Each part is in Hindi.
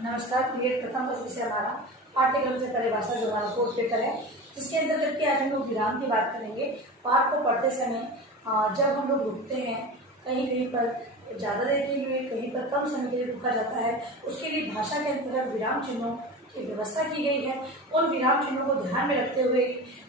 नमस्कार। क्रिएट प्रथम वर्ष विषय हमारा पाठ्यक्रम से परिभाषा जो हमारा कोर्स पेपर है, जिसके अंतर्गत कि आज हम लोग विराम की बात करेंगे। पाठ को पढ़ते समय जब हम लोग रुकते हैं, कहीं कहीं पर ज़्यादा देर के लिए, कहीं पर कम समय के लिए रुका जाता है, उसके लिए भाषा के अंतर्गत विराम चिन्हों की व्यवस्था की गई है। उन विराम चिन्हों को ध्यान में रखते हुए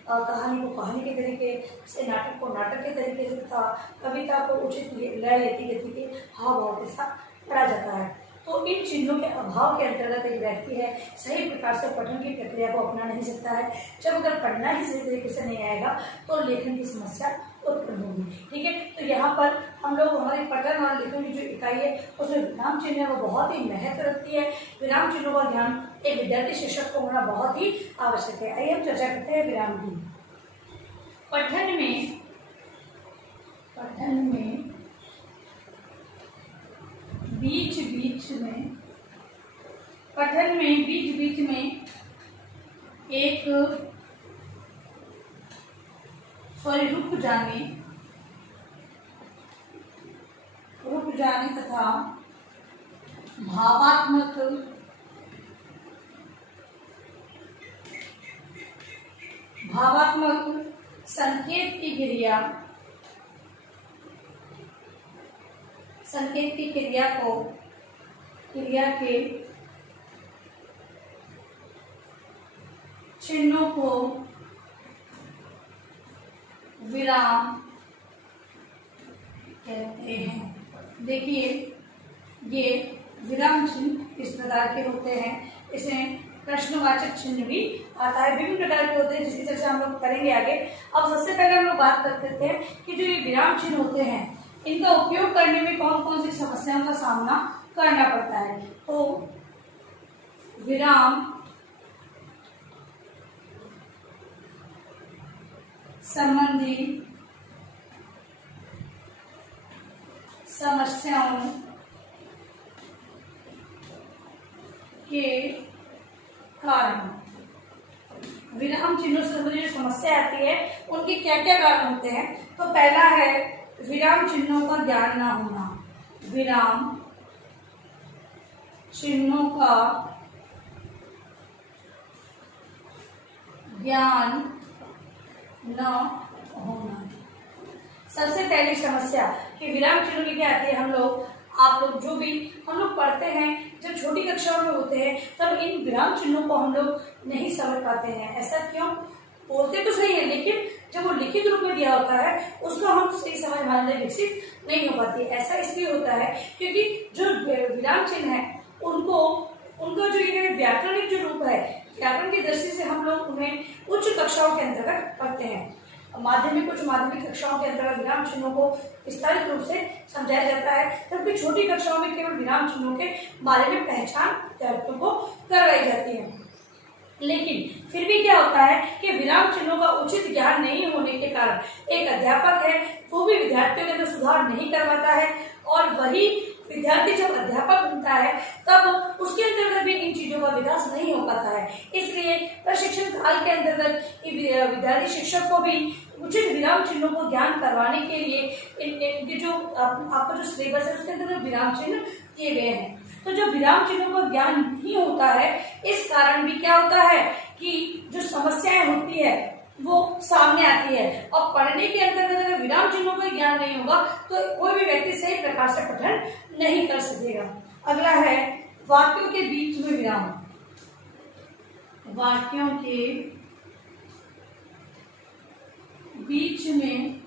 कहानी को कहानी के तरीके से, नाटक को नाटक के तरीके से तथा कविता को उचित लय यति गति के हाव भाव के साथ पढ़ा जाता है। तो इन चिन्हों के अभाव के अंतर्गत एक व्यक्ति है सही प्रकार से पठन की प्रक्रिया को अपना नहीं सकता है। जब अगर पढ़ना ही सही तरीके से नहीं आएगा तो लेखन की समस्या उत्पन्न होगी। ठीक है, तो यहाँ पर हम लोग हमारे पठन और लेखन की जो इकाई है उसमें विराम चिन्ह है वो बहुत ही महत्व रखती है। विराम चिन्हों का ध्यान एक विद्यार्थी शिक्षक को होना बहुत ही आवश्यक है। आइए हम चर्चा करते हैं विराम की। पठन में बीच बीच में एक रुक जाने तथा भावात्मक संकेत की क्रिया के चिन्हों को विराम कहते हैं। देखिए, ये विराम चिन्ह इस प्रकार के होते हैं। इसमें प्रश्नवाचक चिन्ह भी आता है, विभिन्न प्रकार के होते हैं जिसकी चर्चा हम लोग करेंगे आगे। अब सबसे पहले हम लोग बात करते थे कि जो ये विराम चिन्ह होते हैं इनका उपयोग करने में कौन कौन सी समस्याओं का सामना करना पड़ता है। तो विराम संबंधी समस्याओं के कारण, विराम चिन्हों से संबंधित जो समस्या आती है उनके क्या क्या कारण होते हैं। तो पहला है विराम चिन्हों का ज्ञान ना होना। विराम चिन्हों का ज्ञान न होना। सबसे पहली समस्या कि विराम चिन्हों की क्या आती है। आप लोग जो भी हम लोग पढ़ते हैं, जब छोटी कक्षाओं में होते हैं तब इन विराम चिन्हों को हम लोग नहीं समझ पाते हैं। ऐसा क्यों? बोलते तो सही है, लेकिन जब वो लिखित रूप में दिया होता है उसको हम सही समझ हमारे लिए विकसित नहीं हो पाती। ऐसा इसलिए होता है क्योंकि जो विराम चिन्ह है उनका जो ये व्याकरणिक जो रूप है, व्याकरण की दृष्टि से हम लोग उन्हें उच्च कक्षाओं के अंतर्गत पढ़ते हैं। माध्यमिक कक्षाओं के अंतर्गत विराम चिन्हों को विस्तारित रूप से समझाया जाता है, जबकि छोटी कक्षाओं में केवल विराम चिन्हों के बारे में पहचान विद्यार्थियों को करवाई जाती है। लेकिन फिर भी क्या होता है कि विराम चिन्हों का उचित ज्ञान नहीं होने के कारण एक अध्यापक है वो भी विद्यार्थियों के अंदर सुधार नहीं करवाता है, और वही विद्यार्थी जब अध्यापक बनता है तब उसके अंतर्गत भी इन चीजों का विकास नहीं हो पाता है। इसलिए प्रशिक्षण काल के अंतर्गत विद्यार्थी शिक्षक को भी उचित विराम चिन्हों को ज्ञान करवाने के लिए इनके जो आपका जो सिलेबस है उसके अंतर्गत विराम चिन्ह किए गए हैं। तो जो विराम चिन्हों का ज्ञान नहीं होता है, इस कारण भी क्या होता है कि जो समस्याएं होती है वो सामने आती है। और पढ़ने के अंतर्गत अगर विराम चिन्हों का ज्ञान नहीं होगा तो कोई भी व्यक्ति सही प्रकार से पठन नहीं कर सकेगा। अगला है वाक्यों के बीच में विराम। वाक्यों के बीच में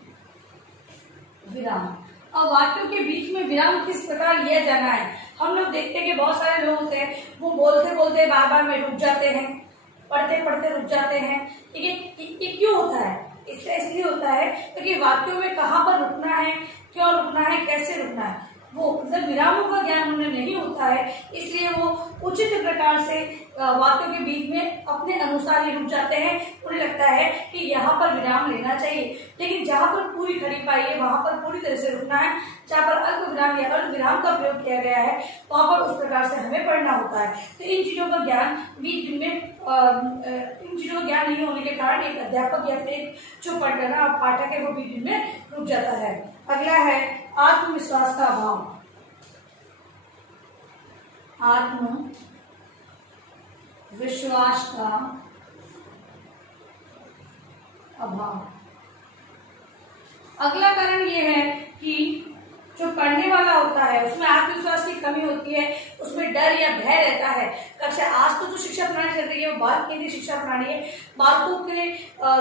विराम। और वाक्यों के बीच में विराम किस प्रकार लिया जाना है। हम लोग देखते हैं कि बहुत सारे लोग होते हैं वो बोलते बोलते बार बार में रुक जाते हैं, पढ़ते पढ़ते रुक जाते हैं। ठीक है, ये क्यों होता है? इसलिए होता है क्योंकि वाक्यों में कहाँ पर रुकना है, क्यों रुकना है, कैसे रुकना है, वो मतलब विरामों का ज्ञान उन्हें नहीं होता है। इसलिए वो उचित प्रकार से वाक्यों के बीच में अपने अनुसार ही रुक जाते हैं। उन्हें लगता है कि यहाँ पर विराम लेना चाहिए, लेकिन जहाँ पर पूरी खड़ी पाई है वहां पर पूरी तरह से रुकना है। जहाँ पर अल्प विराम या अर्ध विराम का प्रयोग किया गया है वहां पर उस प्रकार से हमें पढ़ना होता है। तो इन चीजों का ज्ञान बीच में इन चीजों का ज्ञान नहीं होने के कारण एक अध्यापक या फिर जो पाठक है वो बीच में रुक जाता है। अगला है आत्मविश्वास का अभाव। आत्मविश्वास विश्वास का अभाव। अगला कारण ये है कि जो पढ़ने वाला होता है उसमें आत्मविश्वास की कमी होती है, उसमें डर या भय रहता है। कक्षा आज तो जो शिक्षा प्रणाली चल रही है वो बाल केंद्रीय शिक्षा प्रणाली है। बालकों के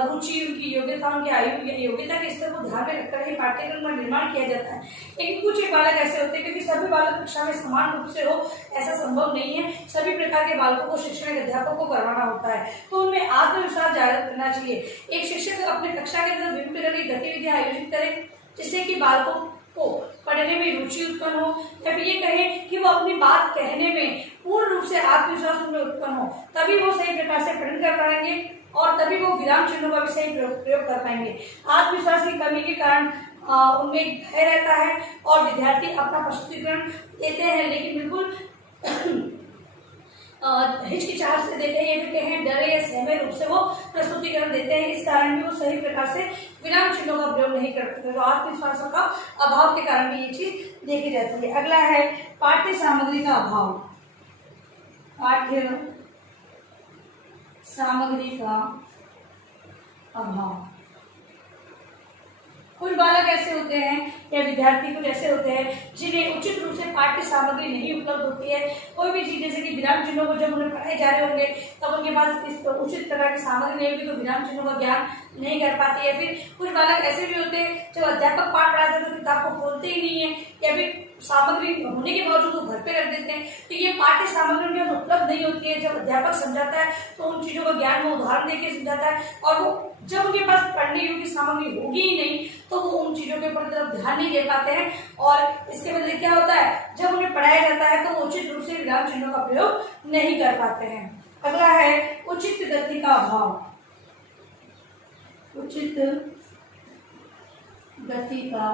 रुचि, उनकी योग्यता, उनकी आयु या योग्यता के स्तर को ध्यान में रखकर ही पाठ्यक्रम का निर्माण किया जाता है। लेकिन कुछ एक बालक ऐसे होते हैं, क्योंकि सभी बालक कक्षा में समान रूप से हो ऐसा संभव नहीं है। सभी प्रकार के बालकों को शिक्षण एक अध्यापक को करवाना होता है, तो उनमें आत्मविश्वास जागृत करना चाहिए। एक शिक्षक अपने कक्षा के अंदर विभिन्न प्रकार की गतिविधियां आयोजित करें जिससे कि बालकों को पढ़ने में रुचि उत्पन्न हो, या फिर ये कहें कि वो अपनी बात कहने में पूर्ण रूप से आत्मविश्वास उनमें उत्पन्न हो, तभी वो सही प्रकार से पठन कर पाएंगे और तभी वो विराम चिन्हों का भी सही प्रयोग कर पाएंगे। आत्मविश्वास की कमी के कारण उनमें भय रहता है और विद्यार्थी अपना प्रस्तुतिकरण देते हैं लेकिन बिल्कुल हिचकिचाहट से देते हैं, या फिर कहें डरे या सहमे रूप से वो प्रस्तुतिकरण देते हैं। इस कारण भी वो सही प्रकार से विराम चिन्हों का प्रयोग नहीं करते, तो आत्मविश्वास का अभाव के कारण भी ये चीज देखी जाती है। अगला है पाठ्य सामग्री का अभाव। पाठ्य सामग्री का अभाव। कुछ बालक ऐसे होते हैं या विद्यार्थी कुछ ऐसे होते हैं जिन्हें उचित रूप से पाठ्य सामग्री नहीं उपलब्ध होती है। कोई भी चीज जैसे कि विराम चिन्हों को जब उन्हें पढ़ाए जा रहे होंगे तब उनके पास इस उचित प्रकार की सामग्री नहीं होगी तो विराम चिन्हों का ज्ञान नहीं कर पाती है। फिर कुछ बालक ऐसे भी होते हैं जब अध्यापक पाठ पढ़ाते हैं तो किताब को खोलते ही नहीं है, या फिर सामग्री होने के बावजूद वो घर पे रख देते हैं। तो ये पाठ्य सामग्री उनके पास उपलब्ध नहीं होती है। जब अध्यापक समझाता है तो उन चीजों का ज्ञान वो उदाहरण देके समझाता है, और वो जब उनके पास पढ़ने योग्य सामग्री होगी ही नहीं तो वो उन चीजों के ऊपर तरफ ध्यान नहीं दे पाते हैं। और इसके बदले क्या होता है, जब उन्हें पढ़ाया जाता है तो वो उचित रूप से विराम चिन्हों का प्रयोग नहीं कर पाते हैं। अगला है उचित गति का अभाव। उचित गति का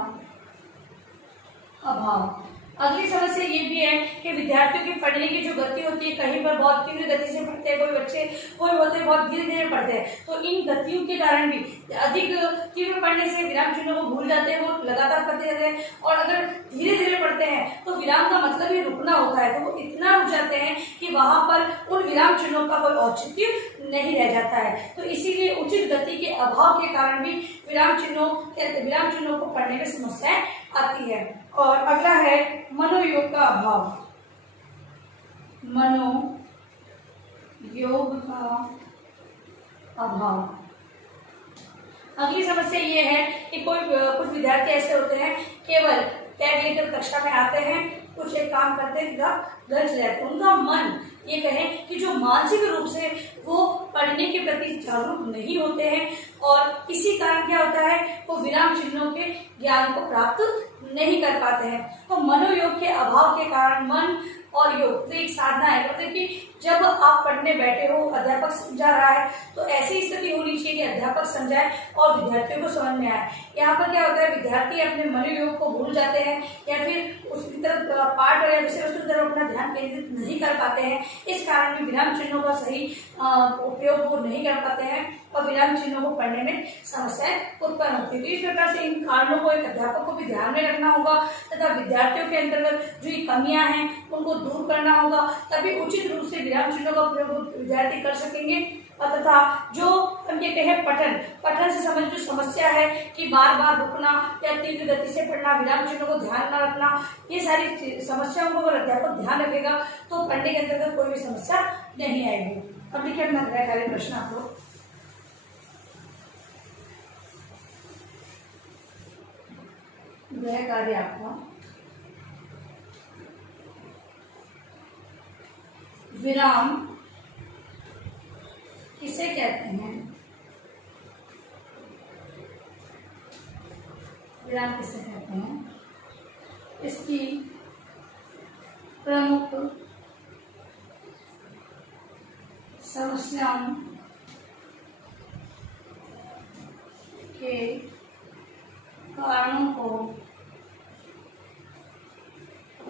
अभाव। अगली समस्या ये भी है कि विद्यार्थियों की पढ़ने की जो गति होती है, कहीं पर बहुत तीव्र गति से पढ़ते हैं कोई बच्चे, कोई होते हैं बहुत धीरे धीरे पढ़ते हैं। तो इन गतियों के कारण भी अधिक तीव्र पढ़ने से विराम चिन्हों को भूल जाते हैं, वो लगातार पढ़ते रहते हैं। और अगर धीरे धीरे पढ़ते हैं तो विराम का मतलब ही रुकना होता है, तो वो इतना रुक जाते हैं कि वहां पर उन विराम चिन्हों का कोई औचित्य नहीं रह जाता है। तो इसीलिए उचित गति के अभाव के कारण भी विराम चिन्हों को पढ़ने में समस्याएं आती है। और अगला है मनोयोग का अभाव। मनोयोग का अभाव। अगली समस्या ये है कि कुछ विद्यार्थी ऐसे होते हैं केवल टैग लेकर कक्षा में आते हैं, कुछ एक काम करते हैं, घर चले जाते हैं। उनका मन ये कहें कि जो मानसिक रूप से वो पढ़ने के प्रति जागरूक नहीं होते हैं, और इसी कारण क्या होता है, वो विराम चिन्हों के ज्ञान को प्राप्त नहीं कर पाते हैं। तो मनोयोग के अभाव के कारण मन और योग तो एक साधना है। मतलब कि जब आप पढ़ने बैठे हो, अध्यापक समझा रहा है, तो ऐसी स्थिति होनी चाहिए कि अध्यापक समझाए और विद्यार्थियों को समझ में आए। यहाँ पर क्या होता है, विद्यार्थी अपने मनोयोग को भूल जाते हैं, या फिर उसकी तरफ पाठ या विषय वस्तु की तरफ अपना ध्यान केंद्रित नहीं कर पाते हैं। इस कारण भी विराम चिन्हों का सही उपयोग वो नहीं कर पाते हैं और विराम चिन्हों को पढ़ने में समस्याएं उत्पन्न होती है। तो इस प्रकार से इन कारणों को एक अध्यापक को भी ध्यान में रखना होगा तथा विद्यार्थियों के अंतर्गत जो कमियां हैं उनको दूर करना होगा, तभी उचित रूप से विराम चिन्हों का प्रयोग विद्यार्थी कर सकेंगे। और तथा जो हम ये कहें पठन से संबंधित जो समस्या है कि बार बार रुकना या तीव्र गति से पढ़ना, विराम चिन्हों को ध्यान न रखना, ये सारी समस्याओं को अगर अध्यापक ध्यान रखेगा तो पढ़ने के अंतर्गत कोई भी समस्या नहीं आएगी। अब देखिए अपना गृह प्रश्न आप लोग। गृह कार्य आपका विराम किसे कहते हैं? विराम किसे कहते हैं? इसकी प्रमुख समस्याओं के कारणों को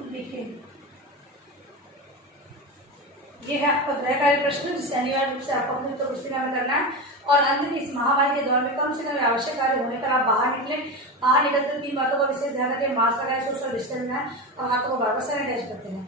लिखें। ये है आपका गृह कार्य प्रश्न, जिसे अनिवार्य रूप से आपको अपनी उत्तर पुस्तिका में करना है। और अंत में इस महामारी के दौर में कम से कम आवश्यक कार्य होने पर आप बाहर निकले। बाहर निकलते 3 बातों का विशेष ध्यान रखें। मास्क लगाए, सोशल डिस्टेंस बनाए और हाथों को बार बार सैनिटाइज करते हैं।